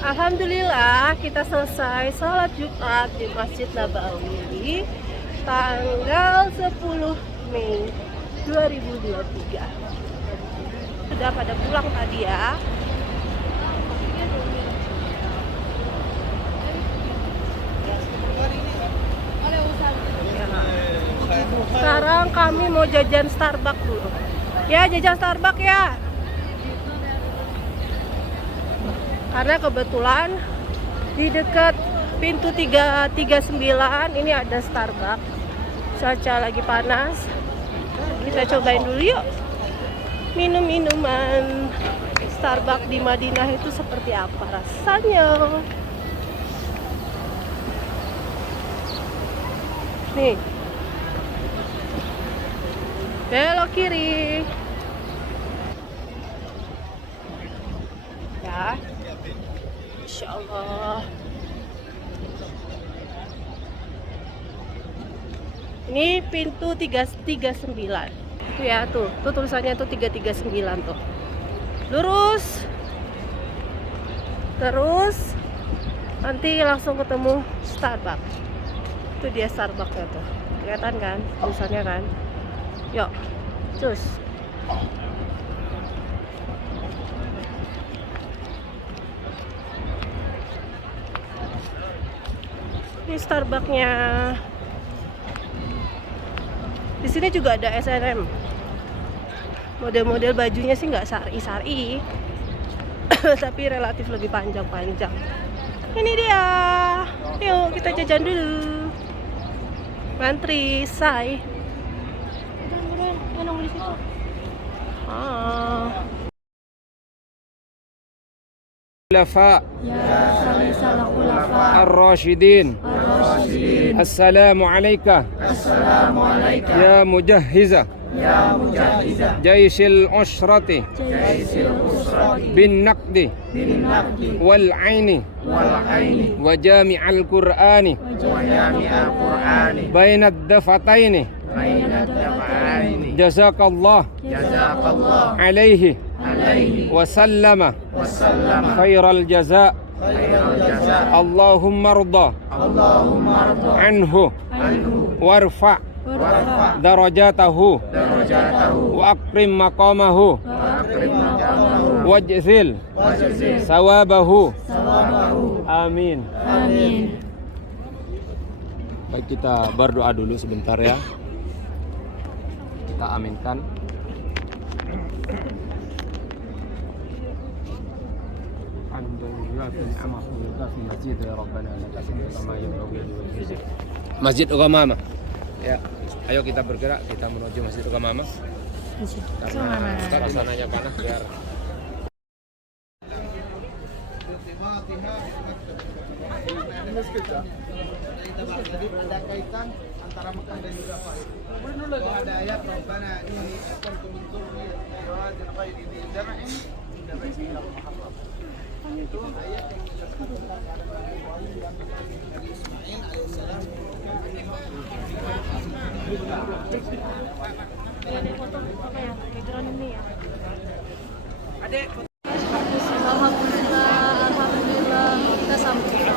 Alhamdulillah kita selesai sholat Jumat di Masjid Nabawi tanggal 10 Mei 2023. Sudah pada pulang tadi ya. Sekarang kami mau jajan Starbucks dulu. Ya, jajan Starbucks ya. Karena kebetulan di dekat pintu 339 ini ada Starbucks. Cuaca lagi panas. Kita cobain dulu yuk. Minum-minuman Starbucks di Madinah itu seperti apa rasanya? Nih. Belok kiri. Ya. Insya Allah. Ini pintu 339. Itu ya tuh tulisannya tuh 339 tuh. Lurus. Terus nanti langsung ketemu Starbucks. Itu dia Starbucks-nya tuh. Kelihatan kan tulisannya kan? Yuk. Cus. Ini Starbucks-nya. Di sini juga ada SNM. Model-model bajunya sih nggak syari-syari, tapi relatif lebih panjang-panjang. Ini dia. Yuk kita jajan dulu. Mantri, say. Nongol di situ. الخلفاء الراشدين السلام عليك يا مجهزة جيش الأسرة بالنقد والعين وجامع القرآن بين الدفتين جزاك الله عليه وسلم خير الجزاء اللهم ارضى عنه وارفع درجاته وأكرم مقامه واجزل ثوابه آمين. Baik, kita berdoa dulu sebentar ya. Kita aminkan. Masjid Ugamama. Ya, ayo kita bergerak, kita menuju Masjid Ugamama. Karena suasananya panas biar jadi ada kaitan antara Mekah dan juga Taif. Ada ayat Rabbana inni aslamtu min dzurriyyati wadin ghairi dzi zar'in inda baitikal muharram. Itu ayat yang menjelaskan tentang Nabi Ibrahim dan Nabi Ismail alaihissalam. Ada foto apa ya? Background ini ya. Adek Alhamdulillah kita sampai.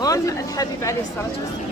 هون الحبيب عليه الصلاة والسلام.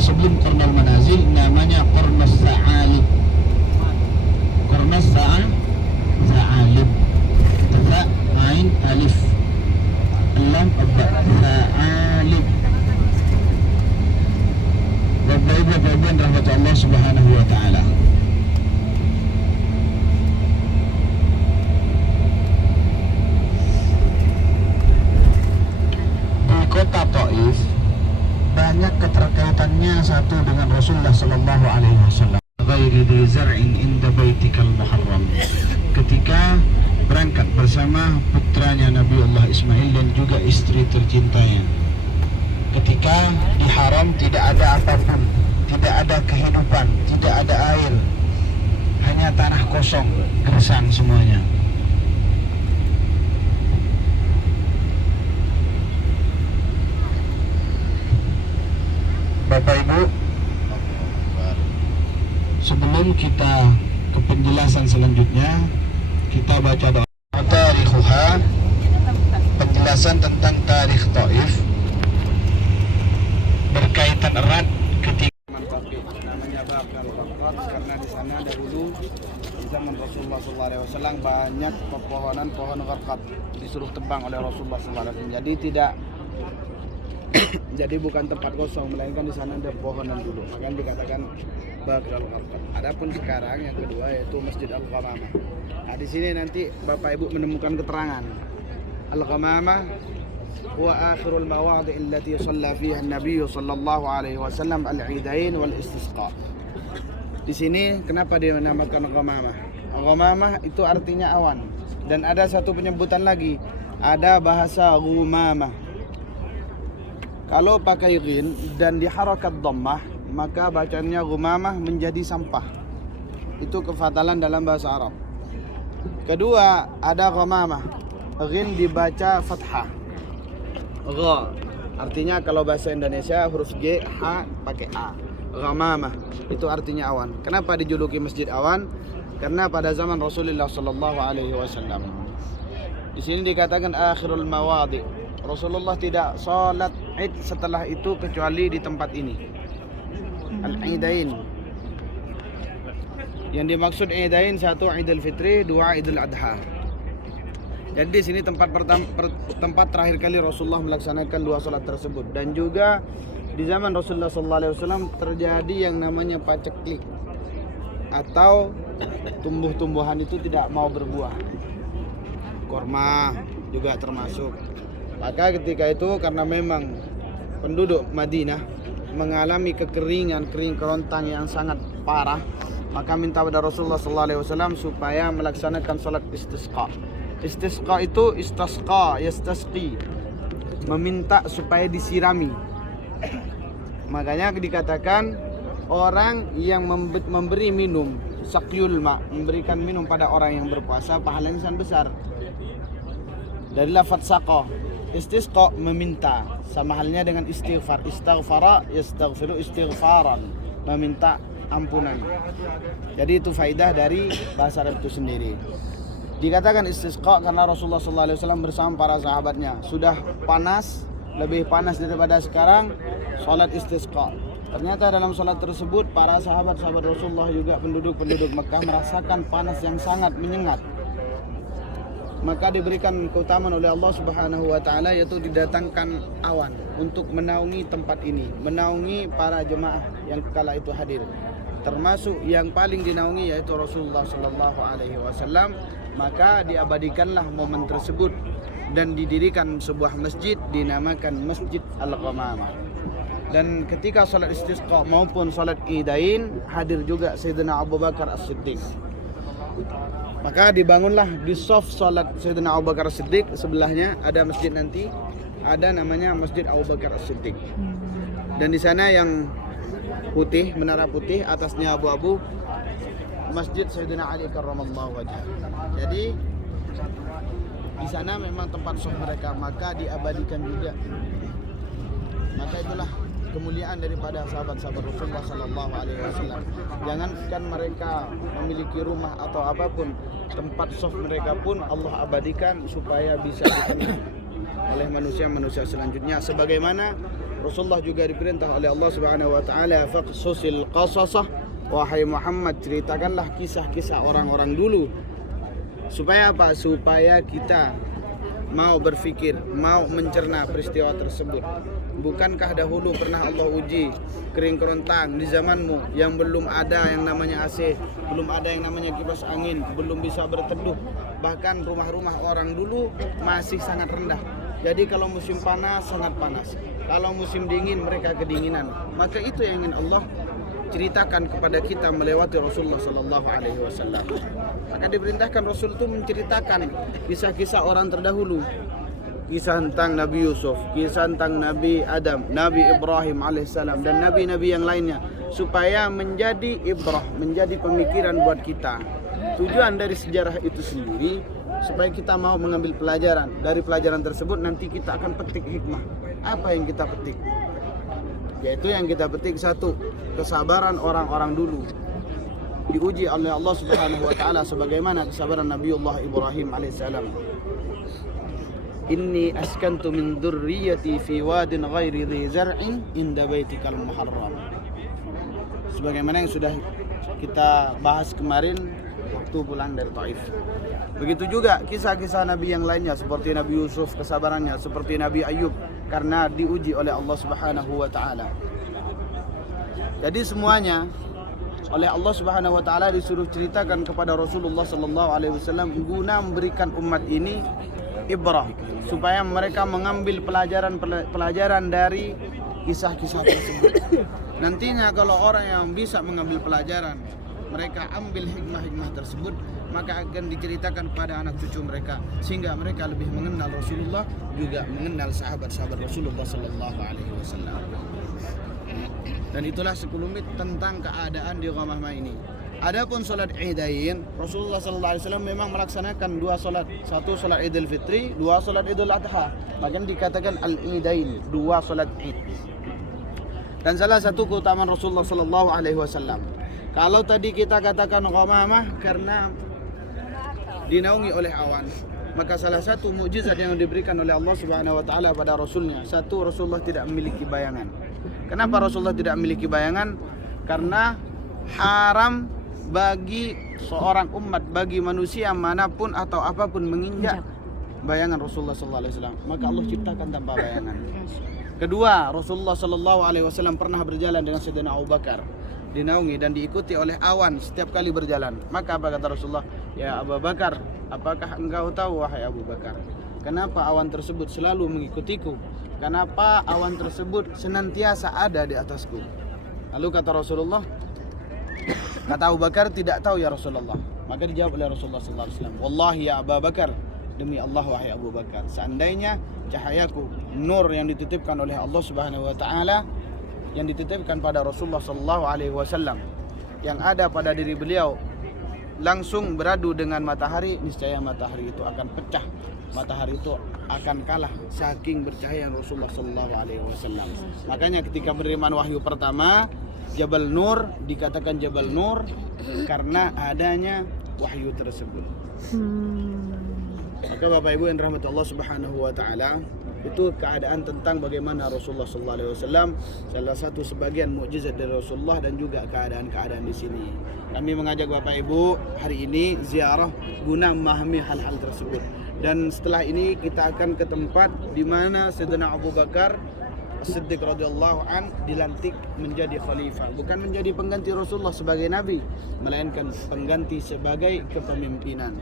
sebelum Qarnul Manazil namanya Qarnus Sa'al alim. Bapak Ibu sekalian rahmat Allah Subhanahu wa taala. Di kota Taif banyak keterkaitannya satu dengan Rasulullah sallallahu alaihi wasallam. Ghairi dhi zar'in inda baitikal muharram. Ketika berangkat bersama putranya Nabiullah Ismail dan juga istri tercintanya. Ketika di haram tidak ada apapun, tidak ada kehidupan, tidak ada air, hanya tanah kosong, gersang semuanya. Bapak Ibu, sebelum kita ke penjelasan selanjutnya, kita baca doa tarikhuha, penjelasan tentang tarikh Taif, berkaitan erat ketika namanya Bakal Bakrat, karena di sana dahulu di zaman Rasulullah SAW banyak pepohonan pohon gharqad disuruh tebang oleh Rasulullah SAW. Jadi tidak jadi bukan tempat kosong, melainkan di sana ada pohonan dulu, makanya dikatakan Bakal Bakrat. Adapun sekarang yang kedua yaitu Masjid Al-Ghamamah. Nah, di sini nanti Bapak Ibu menemukan keterangan Al-Ghamamah huwa akhirul mawadhi' allati shalla fiha an-nabiy sallallahu alaihi wasallam al-'idain wal istisqa. Di sini kenapa dinamakan Ghamamah? Ghamamah itu artinya awan, dan ada satu penyebutan lagi, ada bahasa Ghumamah. Kalau pakai ghin dan diharakat dhammah, maka bacanya Ghumamah menjadi sampah. Itu kefatalan dalam bahasa Arab. Kedua, ada Ghamamah, ghin dibaca fathah, gha, artinya kalau bahasa Indonesia huruf G, H pakai A. Ghamamah itu artinya awan. Kenapa dijuluki Masjid Awan? Karena pada zaman Rasulullah sallallahu alaihi wasallam. Di sini dikatakan akhirul mawadhi'. Rasulullah tidak salat Id setelah itu kecuali di tempat ini. Al-Idain. Yang dimaksud Idain, satu Idul Fitri, dua Idul Adha. Jadi di sini tempat terakhir kali Rasulullah melaksanakan dua salat tersebut. Dan juga di zaman Rasulullah SAW terjadi yang namanya paceklik, atau tumbuh-tumbuhan itu tidak mau berbuah. Korma juga termasuk. Maka ketika itu karena memang penduduk Madinah mengalami kekeringan, kering kerontang yang sangat parah, maka minta pada Rasulullah SAW supaya melaksanakan salat istisqa. Istisqa itu istasqa, yastasqi, meminta supaya disirami. Makanya dikatakan orang yang memberi minum saqyul ma, memberikan minum pada orang yang berpuasa, pahalanya sangat besar. Dari lafaz saqa, istisqa meminta, sama halnya dengan istighfar. Istaghfara yastaghfiru istighfaran, meminta ampunan. Jadi itu faidah dari bahasa Arab itu sendiri. Dikatakan istisqa karena Rasulullah SAW bersama para sahabatnya sudah panas, lebih panas daripada sekarang, salat istisqa. Ternyata dalam salat tersebut para sahabat-sahabat Rasulullah juga penduduk-penduduk Mekah merasakan panas yang sangat menyengat. Maka diberikan keutamaan oleh Allah Subhanahu wa taala, yaitu didatangkan awan untuk menaungi tempat ini, menaungi para jemaah yang kala itu hadir. Termasuk yang paling dinaungi yaitu Rasulullah sallallahu alaihi wasallam. Maka diabadikanlah momen tersebut dan didirikan sebuah masjid dinamakan Masjid Al-Ghamamah. Dan ketika salat istisqa maupun salat Idain hadir juga Sayyidina Abu Bakar As-Siddiq. Maka dibangunlah di shaf salat Sayyidina Abu Bakar As-Siddiq, sebelahnya ada masjid nanti, ada namanya Masjid Abu Bakar As-Siddiq. Dan di sana yang putih, menara putih, atasnya abu-abu, Masjid Sayyidina Ali karramallahu wajhah. Jadi di sana memang tempat shaf mereka, maka diabadikan juga. Maka itulah kemuliaan daripada sahabat-sahabat Rasulullah sallallahu alaihi wasallam. Jangankan mereka memiliki rumah atau apapun, tempat shaf mereka pun Allah abadikan supaya bisa dikenal oleh manusia-manusia selanjutnya. Sebagaimana Rasulullah juga diperintah oleh Allah Subhanahu wa taala, faqsusil qasasah, wahai Muhammad, ceritakanlah kisah-kisah orang-orang dulu. Supaya apa? Supaya kita mau berpikir, mau mencerna peristiwa tersebut. Bukankah dahulu pernah Allah uji kering kerontang di zamanmu yang belum ada yang namanya AC, belum ada yang namanya kipas angin, belum bisa berteduh. Bahkan rumah-rumah orang dulu masih sangat rendah. Jadi kalau musim panas sangat panas, kalau musim dingin mereka kedinginan. Maka itu yang ingin Allah ceritakan kepada kita melewati Rasulullah Sallallahu Alaihi Wasallam. Maka diperintahkan Rasul itu menceritakan kisah-kisah orang terdahulu, kisah tentang Nabi Yusuf, kisah tentang Nabi Adam, Nabi Ibrahim alaihissalam, dan nabi-nabi yang lainnya, supaya menjadi ibrah, menjadi pemikiran buat kita. Tujuan dari sejarah itu sendiri supaya kita mau mengambil pelajaran. Dari pelajaran tersebut nanti kita akan petik hikmah. Apa yang kita petik? Yaitu yang kita petik, satu, kesabaran orang-orang dulu diuji oleh Allah Subhanahu wa taala sebagaimana kesabaran Nabiullah Ibrahim alaihissalam. Inni askantu min dzurriyyati fi wadin ghairi dhi zar'in inda baitikal muharram. Sebagaimana yang sudah kita bahas kemarin waktu pulang dari Taif. Begitu juga kisah-kisah Nabi yang lainnya seperti Nabi Yusuf kesabarannya, seperti Nabi Ayub karena diuji oleh Allah Subhanahu wa taala. Jadi semuanya oleh Allah Subhanahu wa taala disuruh ceritakan kepada Rasulullah sallallahu alaihi wasallam guna memberikan umat ini ibrah, supaya mereka mengambil pelajaran dari kisah-kisah tersebut. Nantinya kalau orang yang bisa mengambil pelajaran, mereka ambil hikmah-hikmah tersebut, maka akan diceritakan kepada anak cucu mereka, sehingga mereka lebih mengenal Rasulullah, juga mengenal sahabat-sahabat Rasulullah sallallahu alaihi wasallam. Dan itulah sekelumit tentang keadaan di Ghamamah ini. Adapun salat Idain, Rasulullah sallallahu alaihi wasallam memang melaksanakan dua salat, satu salat Idul Fitri, dua salat Idul Adha. Bahkan dikatakan al-Idain, dua salat Id. Dan salah satu keutamaan Rasulullah sallallahu alaihi wasallam, kalau tadi kita katakan Ghamamah karena dinaungi oleh awan, maka salah satu mukjizat yang diberikan oleh Allah Subhanahu wa taala pada Rasulnya, satu, Rasulullah tidak memiliki bayangan. Kenapa Rasulullah tidak memiliki bayangan? Karena haram bagi seorang umat, bagi manusia manapun atau apapun menginjak bayangan Rasulullah sallallahu alaihi wasallam. Maka Allah ciptakan tanpa bayangan. Kedua, Rasulullah sallallahu alaihi wasallam pernah berjalan dengan Sayyidina Abu Bakar, dinaungi dan diikuti oleh awan setiap kali berjalan. Maka apa kata Rasulullah? Ya Abu Bakar, apakah engkau tahu wahai Abu Bakar, kenapa awan tersebut selalu mengikutiku? Kenapa awan tersebut senantiasa ada di atasku? Lalu kata Rasulullah, kata Abu Bakar, tidak tahu ya Rasulullah. Maka dijawab oleh Rasulullah sallallahu alaihi wasallam, wallahi ya Abu Bakar, demi Allah wahai Abu Bakar, seandainya cahayaku, nur yang dititipkan oleh Allah Subhanahu wa taala, yang dititipkan pada Rasulullah sallallahu alaihi wasallam, yang ada pada diri beliau langsung beradu dengan matahari, niscaya matahari itu akan pecah. Matahari itu akan kalah saking bercahaya Rasulullah sallallahu alaihi wasallam. Makanya ketika penerimaan wahyu pertama, Jabal Nur dikatakan Jabal Nur karena adanya wahyu tersebut. Maka Bapak Ibu yang dirahmati Allah Subhanahu wa taala, itu keadaan tentang bagaimana Rasulullah sallallahu alaihi wasallam, salah satu sebagian mukjizat dari Rasulullah dan juga keadaan-keadaan di sini. Kami mengajak Bapak Ibu hari ini ziarah guna memahami hal-hal tersebut. Dan setelah ini kita akan ke tempat di mana Sayyidina Abu Bakar As-Siddiq radhiyallahu an dilantik menjadi khalifah, bukan menjadi pengganti Rasulullah sebagai nabi, melainkan pengganti sebagai kepemimpinan.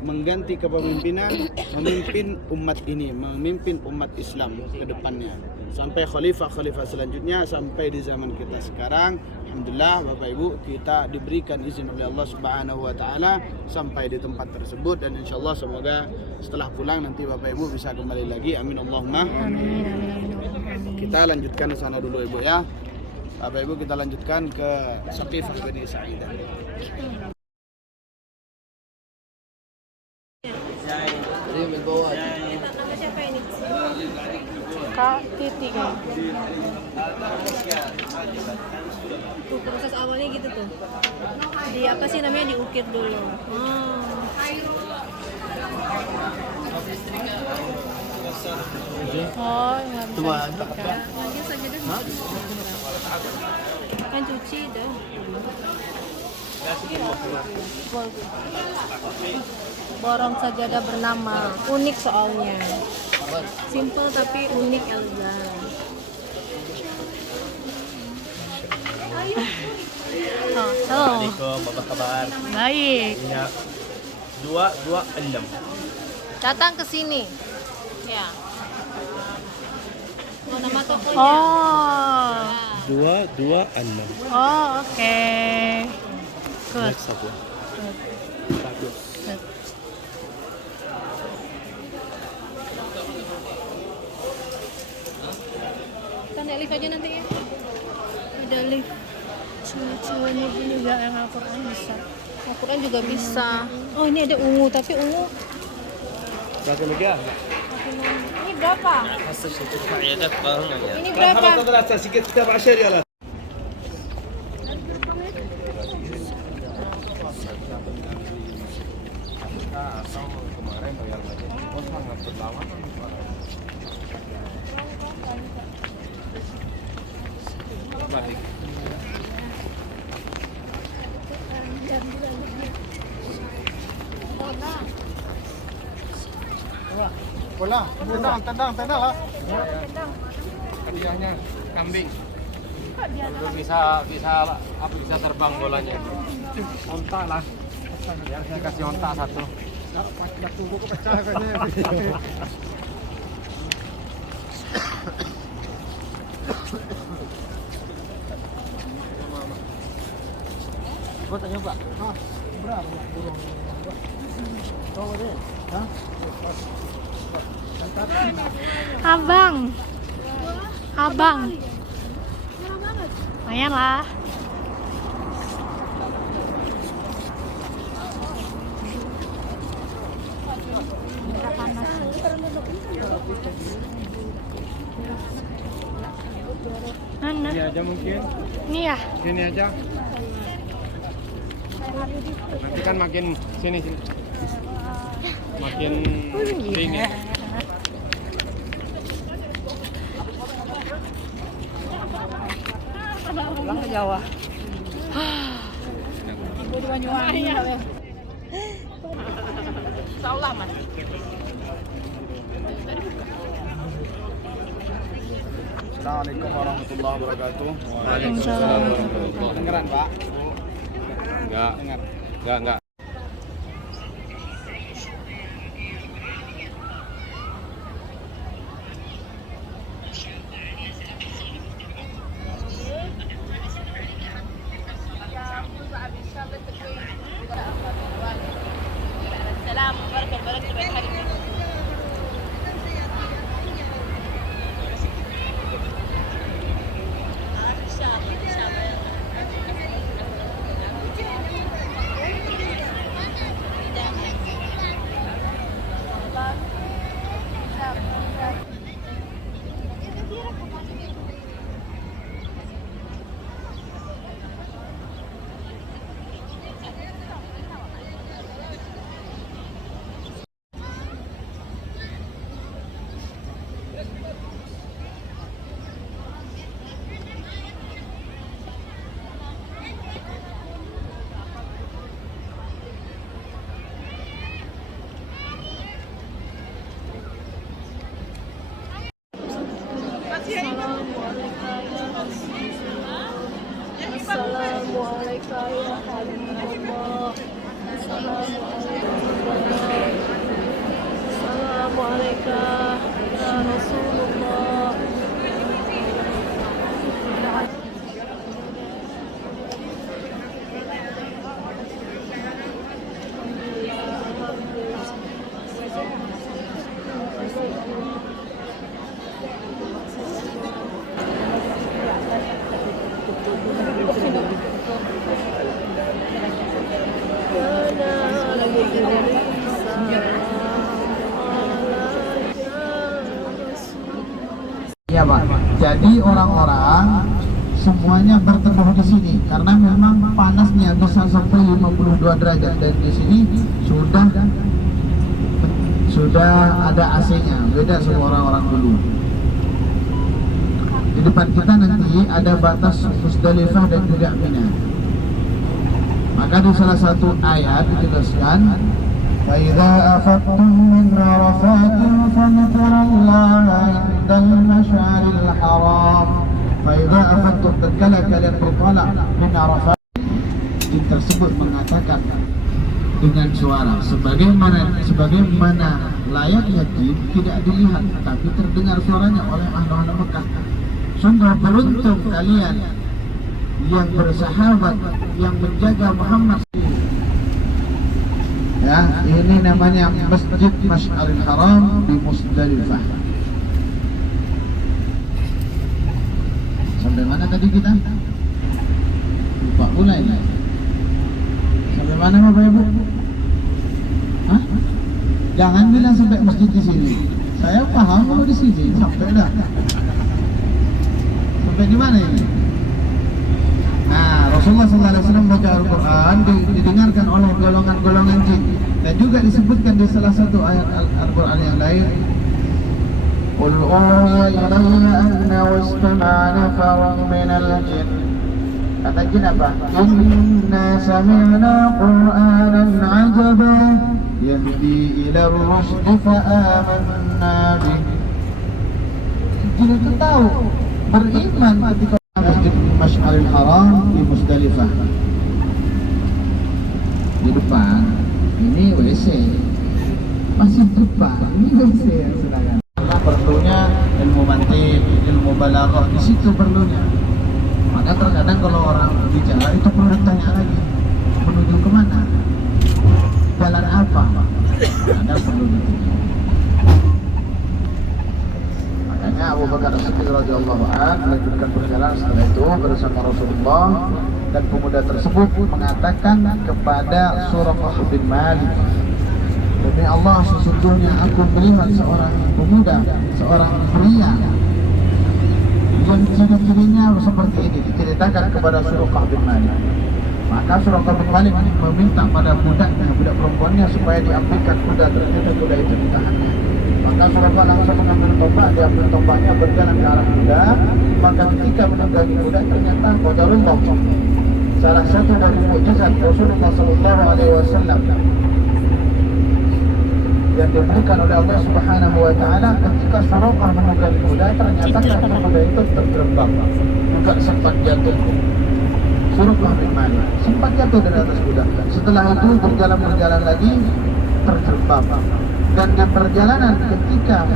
Mengganti kepemimpinan, memimpin umat ini, memimpin umat Islam ke depannya sampai khalifah-khalifah selanjutnya sampai di zaman kita sekarang. Alhamdulillah Bapak Ibu, kita diberikan izin oleh Allah Subhanahu wa taala sampai di tempat tersebut, dan insyaallah semoga setelah pulang nanti Bapak Ibu bisa kembali lagi. Amin Allahumma. Kita lanjutkan ke sana dulu Ibu ya. Bapak Ibu, kita lanjutkan ke Saqifah Bani Sa'idah. Nama siapa ini? Kak Titi kan? Tuh proses awalnya gitu tuh. Di apa sih namanya, diukir dulu. Oh, ya bisa. Lanjut saja deh. Kan cuci deh. Borong sajadah bernama. Unik soalnya. Simple tapi unik, elegan. Oh, Assalamualaikum, apa kabar? baik. Ya, 226. Datang ke sini. Ya. Oh, nama tokonya. 226. Oh, oke. Good. Satu. Good. Kita naik lift aja nanti ya. Ada lift. Cewek-ceweknya ini juga yang Al-Quran bisa. Al-Quran juga bisa. Oh, ini ada ungu, tapi ungu Satu lagi ya? ini berapa? Ini berapa? ثلاثة سكت كتاب 10 ريالات. Kemarin Real Madrid sangat berlawanan. Balik. Bola, tendang lah. Hadiahnya kambing. Itu bisa bisa terbang bolanya. Onta lah. Ya, dikasih onta satu. Tunggu kepecah kayaknya. Gua tanya Pak. Berapa burung? Tahu deh. Hah? Abang. Lumayan lah. Mana? Ini aja mungkin. Ini ya? Sini aja. Nanti kan makin sini. Makin dingin. Pulang ke Jawa. Ibu di Banyuwangi ya. Saulah mas. Assalamualaikum warahmatullahi wabarakatuh. Waalaikumsalam. Dengeran Pak? Enggak. Assalamualaikum ya Habibullah. Assalamualaikum ya Rasulullah. Iya Pak. Jadi orang-orang semuanya berteduh di sini karena memang panasnya bisa sampai 52 derajat dan di sini sudah ada AC-nya. Beda sama orang-orang dulu. Di depan kita nanti ada batas Musdalifah dan juga Mina. Maka di salah satu ayat dijelaskan فإذا أفضتم من عرفات فاذكروا الله عند المشعر الحرام. فإذا أفضتم tatkala kalian bertolak min Arafat, jin tersebut mengatakan dengan suara sebagaimana layaknya jin tidak dilihat tapi terdengar suaranya oleh ahli Mekah. Sungguh beruntung kalian yang bersahabat yang menjaga Muhammad. Ya, ini namanya Masjid Masy'aril Haram di Musdalifah. Sampai mana tadi kita? Lupa pula ini. Sampai mana Bapak Ibu? Hah? Jangan bilang sampai masjid di sini. Saya paham kalau di sini sampai dah. Sampai di mana ini? Nah, Rasulullah SAW baca Al-Quran didengarkan oleh golongan-golongan jin, dan juga disebutkan di salah satu ayat Al-Quran yang lain, Qul uhiya ilayya annahu istama'a nafarun minal jin. Kata jin apa? Inna sami'na Qur'anan 'ajaba yahdi ila ar-rusyd fa amanna bih. Jin itu tahu, beriman ketika Masjid Masy'aril Haram di Musdalifah. Di depan ini WC, masih depan ini WC yang silakan. Perlunya ilmu mantiq, ilmu balaghah, di situ perlunya. Maka terkadang kalau orang bicara itu perlu ditanya lagi, menuju kemana, jalan apa, ada perlu ditanya. Makanya Abu Bakar As-Siddiq radhiyallahu anhu melanjutkan perjalanan setelah itu bersama Rasulullah, dan pemuda tersebut mengatakan kepada Suraqah bin Malik, demi Allah, sesungguhnya aku melihat seorang pemuda, seorang pria yang ciri-cirinya seperti ini, diceritakan kepada Suraqah bin Malik. Maka Suraqah bin Malik meminta pada budak perempuannya supaya diambilkan kuda, ternyata kuda itu ditahannya. Maka Suraqah langsung mengambil tombak, diambil tombaknya, berjalan ke arah kuda. Maka ketika menunggangi kuda, ternyata qadarullah, salah satu dari mukjizat Rasulullah SAW yang diberikan oleh Allah Subhanahu wa Ta'ala, ketika Suraqah menunggangi kuda, ternyata kaki kuda itu terjerembab, juga sempat jatuh. Suraqah bin Malik sempat jatuh dari atas kuda. Setelah itu berjalan lagi, terjerembab. Dan di perjalanan ketika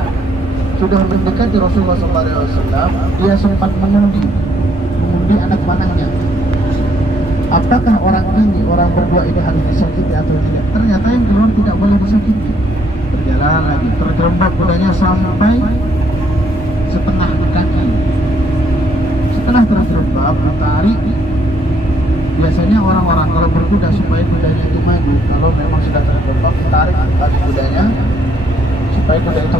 sudah mendekati Rasulullah SAW, dia sempat mengundi anak panahnya. Apakah orang berdua ini harus disakiti atau tidak? Ternyata yang keluar tidak boleh disakiti. Berjalan lagi, terjerembab kudanya sampai setengah kaki. Setelah terjerembab, ditarik. Biasanya orang-orang kalau berkuda supaya kudanya itu maju, kalau memang sudah terjerembab, ditarik tali kudanya supaya kuda itu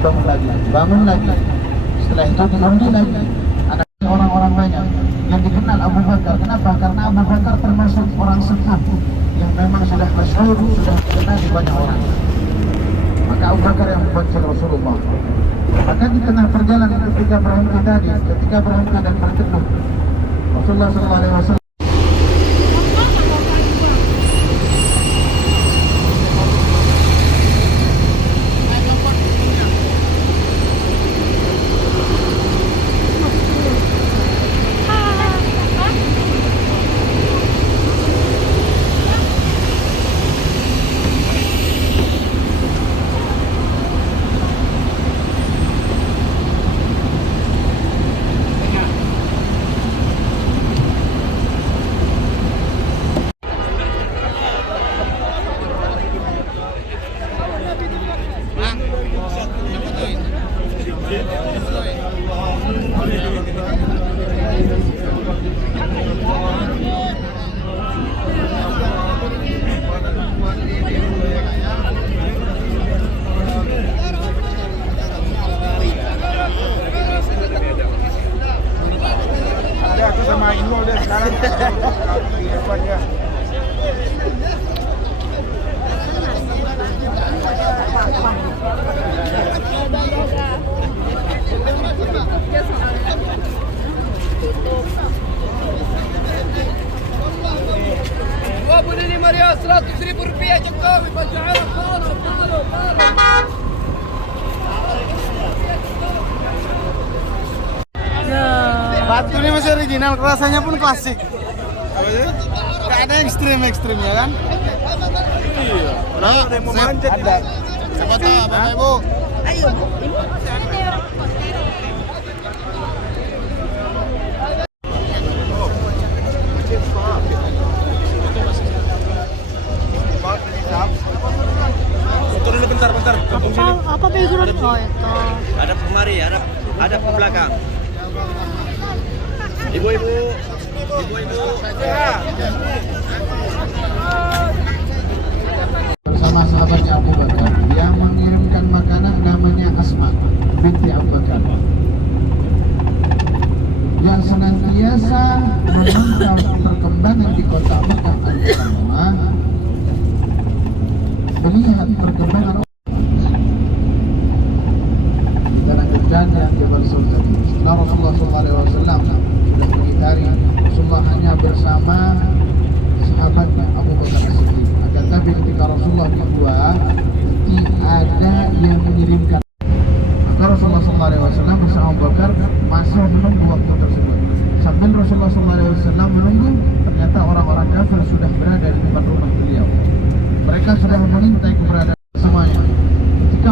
bangun lagi. Setelah itu diundi lagi. Ada orang-orang banyak yang dikenal Abu Bakar. Kenapa? Karena Abu Bakar termasuk orang sepuh yang memang sudah masyhur, sudah dikenal di banyak orang. Maka Abu Bakar yang membonceng Rasulullah. Maka di tengah perjalanan ketika berhenti dan berteduh, Rasulullah SAW Rp25.000 Jokowi, Pak Jokowi. Batu ini masih original, rasanya pun klasik. Gak ada ekstrim ya kan? Iya. Ada yang mau manjat. Ada. Siapa tahu Bapak Ibu? Ayo. Turun dulu bentar. Tunggu sini. Apa background? Oh itu. Ada kemari, ada ke belakang. Ibu-ibu. Bersama sahabatnya Abu Bakar yang mengirimkan makanan namanya Asma binti Abu Bakar yang senantiasa memantau perkembangan di kota Mekah Al-Mukarramah, melihat perkembangan dan akhirnya yang Jabal Sultan. Setelah Rasulullah SAW sudah mengitari, Rasulullah hanya bersama sahabatnya Abu Bakar As-Siddiq. Akan tapi ketika Rasulullah kedua, ada yang mengirimkan. Maka Rasulullah SAW bersama Abu Bakar masih menunggu waktu tersebut. Sambil Rasulullah SAW menunggu, ternyata orang-orang kafir sudah berada di depan rumah beliau. Mereka sudah mengintai keberadaan semuanya. Ketika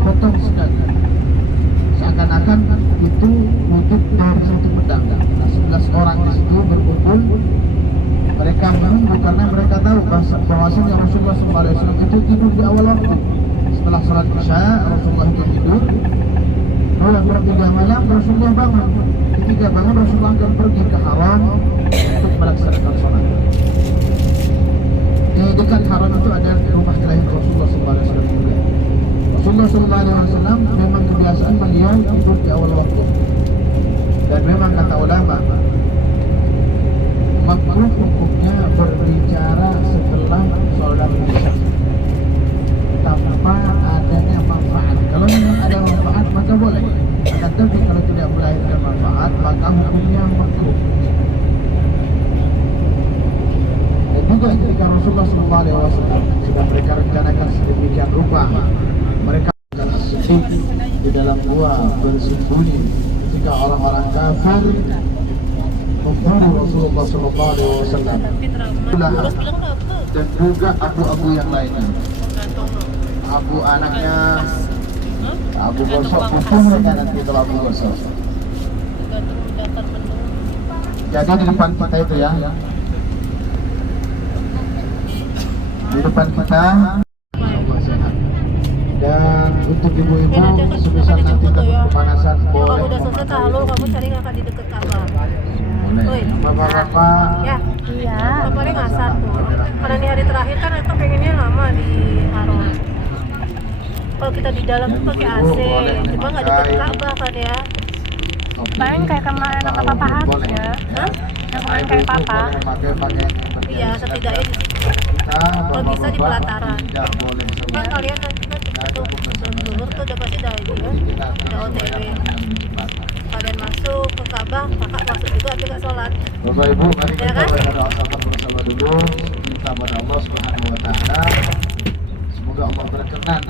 potong sekali, seakan-akan itu wujud dari satu pedang. 11 orang di situ berkumpul. Mereka menunggu karena mereka tahu bahwasanya Rasulullah SAW itu tidur di awal waktu. Setelah sholat Isya, Rasulullah itu tidur. 2/3 malam Rasulullah bangun. Ketika bangun Rasulullah akan pergi ke Haram untuk melaksanakan sholat. Di dekat Haram itu ada rumah kelahiran Rasulullah SAW juga. Rasulullah SAW memang kebiasaan beliau tidur di awal waktu. Dan memang kata ulama, makruh hukumnya berbicara setelah sholat Isya tanpa adanya manfaat. Kalau memang ada manfaat maka boleh. Akan tapi kalau tidak melahirkan manfaat maka hukumnya makruh. Dan juga ketika Rasulullah SAW sudah mereka rencanakan sedemikian rupa, mereka sedih di dalam gua bersembunyi ketika orang-orang kafir membunuh Rasulullah SAW, dan juga abu-abu yang lainnya. Abu anaknya, Abu Gosok butuh mereka nanti kalau Abu Gosok. Jadi di depan kita itu ya, di depan kita. Dan untuk ibu-ibu, sebisa nanti kepanasan Kalau boleh udah selesai tahlul, kamu cari ngangkat di deket Ka'bah. boleh. Bapak-bapak, Ya, iya. Paling ngasar tuh. Karena ini hari terakhir kan aku pengennya lama di Haram. Kalau kita di dalam tuh pakai AC, cuma nggak deket Ka'bah kan ya. Paling kayak kemarin sama papa Hafiz ya. Hah? Yang kemarin kayak papa. Iya, setidaknya kalau bisa di pelataran. Kan kalian nanti tuh dulu tuh udah pasti dah ini ya, udah OTW. Kalian masuk ke Ka'bah, kakak masuk juga tapi nggak sholat. Bapak Ibu, mari Ya kita kan? berdoa bersama dulu, minta kepada Allah Subhanahu wa taala semoga Allah berkenan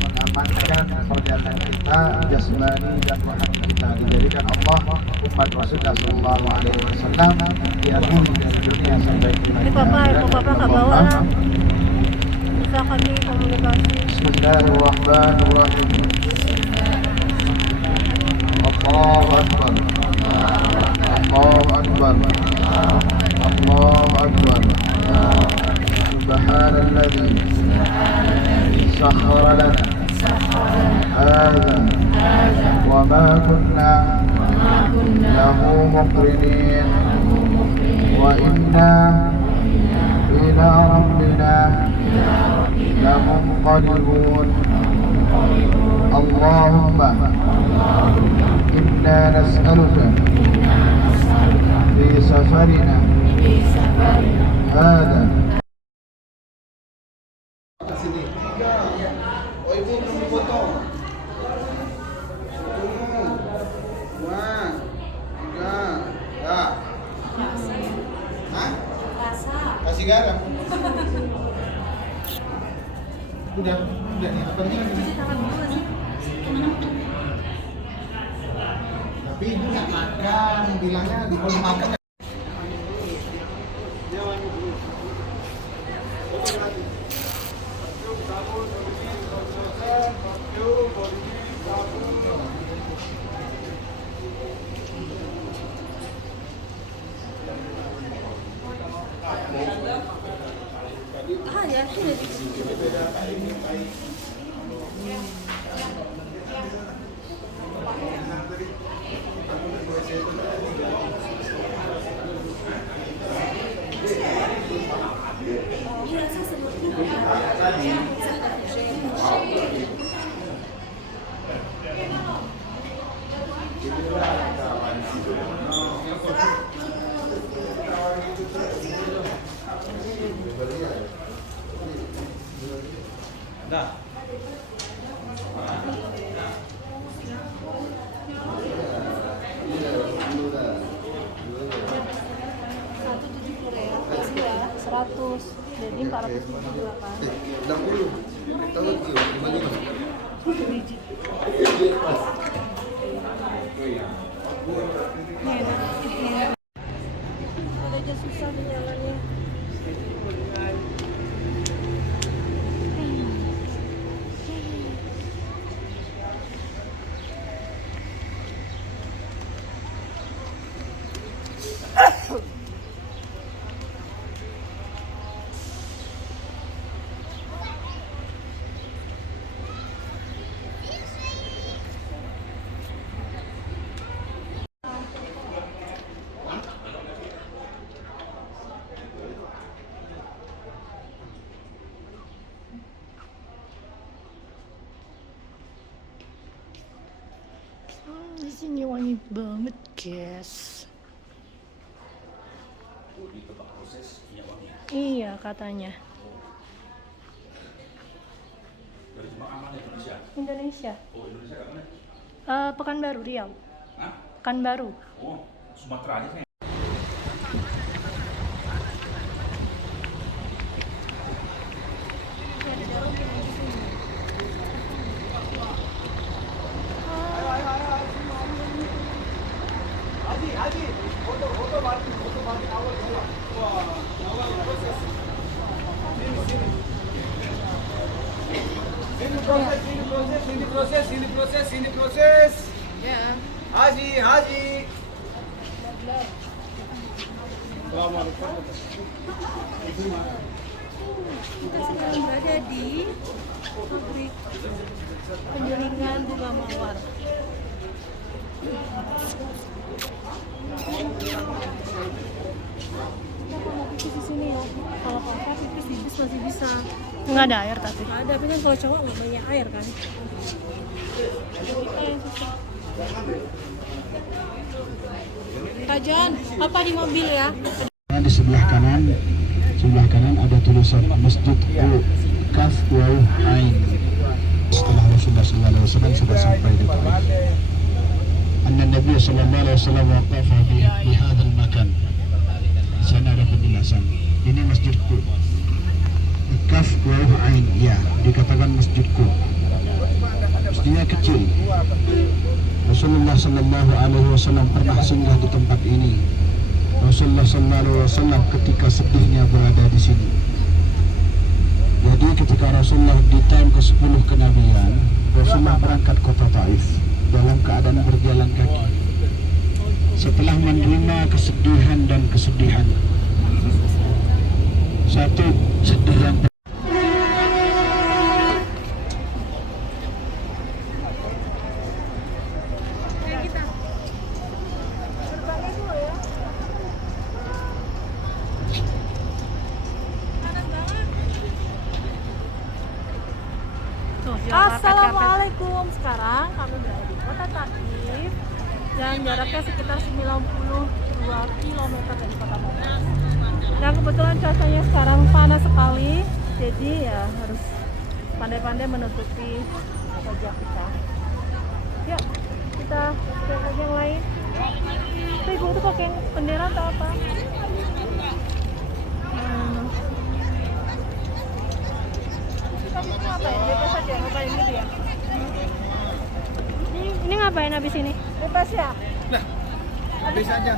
mengamankan perjalanan kita jasmani dan rohani kita, dijadikan Allah umat Rasulullah sallallahu alaihi wasallam diampuni dari dunia sampai ke Ini papa nggak bawa lah. Bisa kami komunikasi. Bismillahirrahmanirrahim. Allahu Akbar. Allahu Akbar. Allahu Akbar. Subhanalladzi sakhkhara lana hadza wa ma kunna lahu muqrinin wa inna ila rabbina lamunqalibun. Allahumma inna nas'aluka fi safarina hadha. Sini. Oh ibu belum foto. 1, 2, 3, ya. Hah? Kasih garam. Udah nih, apa lagi? Tapi ibu nggak makan, bilangnya di belum makan. Dah. Satu 70 ya. Kasih ya. 100. Jadi 470 kan. 60. Tahu gimana? Biji. Ada aja susah nyalanya. Di sini wangi banget, guys. Iya, katanya. Indonesia. Pekanbaru, Riau. Pekanbaru. Oh, Sumatera aja. Sini proses. Ya. Haji. Kita sedang berada di pabrik penyulingan bunga mawar. Kenapa mau pipis di sini ya? Kalau kakak pipis di bis masih bisa. Nggak ada air tapi. Nggak ada, tapi kan kalau cowok nggak banyak air kan. Kita yang susah. Kak Jan, apa di mobil ya? Di sebelah kanan ada tulisan Masjid Kaf Waw Ain. Setelah Rasulullah SAW sudah sampai di Taif, anna Nabi SAW waqafa di hadzal makan. Di sana ada penjelasan. Ini masjidku. Kaf Waw Ain, ya, dikatakan masjidku. Mestinya kecil. Rasulullah SAW pernah singgah di tempat ini. Rasulullah SAW ketika sedihnya berada di sini. Jadi ketika Rasulullah di tahun ke-10 kenabian, Rasulullah berangkat kota Taif dalam keadaan berjalan kaki. Setelah menerima kesedihan dan kesedihan, satu sedih yang Assalamualaikum. Sekarang kami berada di kota Taif yang jaraknya sekitar 92 km dari kota Taif. Dan kebetulan cuacanya sekarang panas sekali, jadi ya harus pandai-pandai menutupi wajah kita. Yuk, kita ke yang lain. Tapi ibu tuh pakai bendera atau apa? Kamu ngapain? Biasa saja ngapain gitu ya? Ini ngapain habis ini? Bebas ya? Habis aja.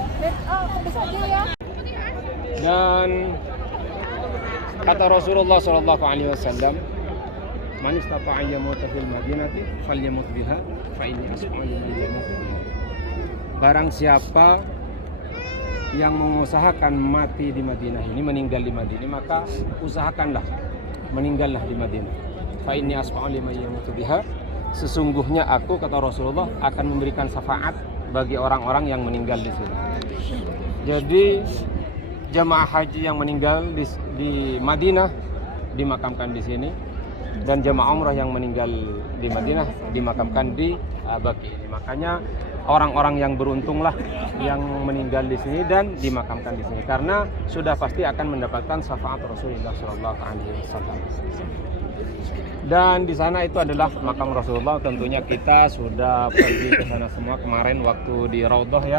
Oh, habis aja ya. Dan kata Rasulullah Shallallahu Alaihi Wasallam, "Man istata'a yamuta fil madinati falyamut biha, fa inni asma'u liman yamutu biha." Barang siapa yang mengusahakan mati di Madinah ini, meninggal di Madinah, maka usahakanlah meninggallah di Madinah. Fa inni asma'u liman yamutu biha. Sesungguhnya aku, kata Rasulullah, akan memberikan syafaat bagi orang-orang yang meninggal di sini. Jadi jamaah haji yang meninggal di Madinah dimakamkan di sini, dan jamaah umrah yang meninggal di Madinah dimakamkan di Baqi. Makanya orang-orang yang beruntunglah yang meninggal di sini dan dimakamkan di sini, karena sudah pasti akan mendapatkan syafaat Rasulullah Shallallahu Alaihi Wasallam. Dan di sana itu adalah makam Rasulullah. Tentunya kita sudah pergi ke sana semua kemarin waktu di Raudhah ya.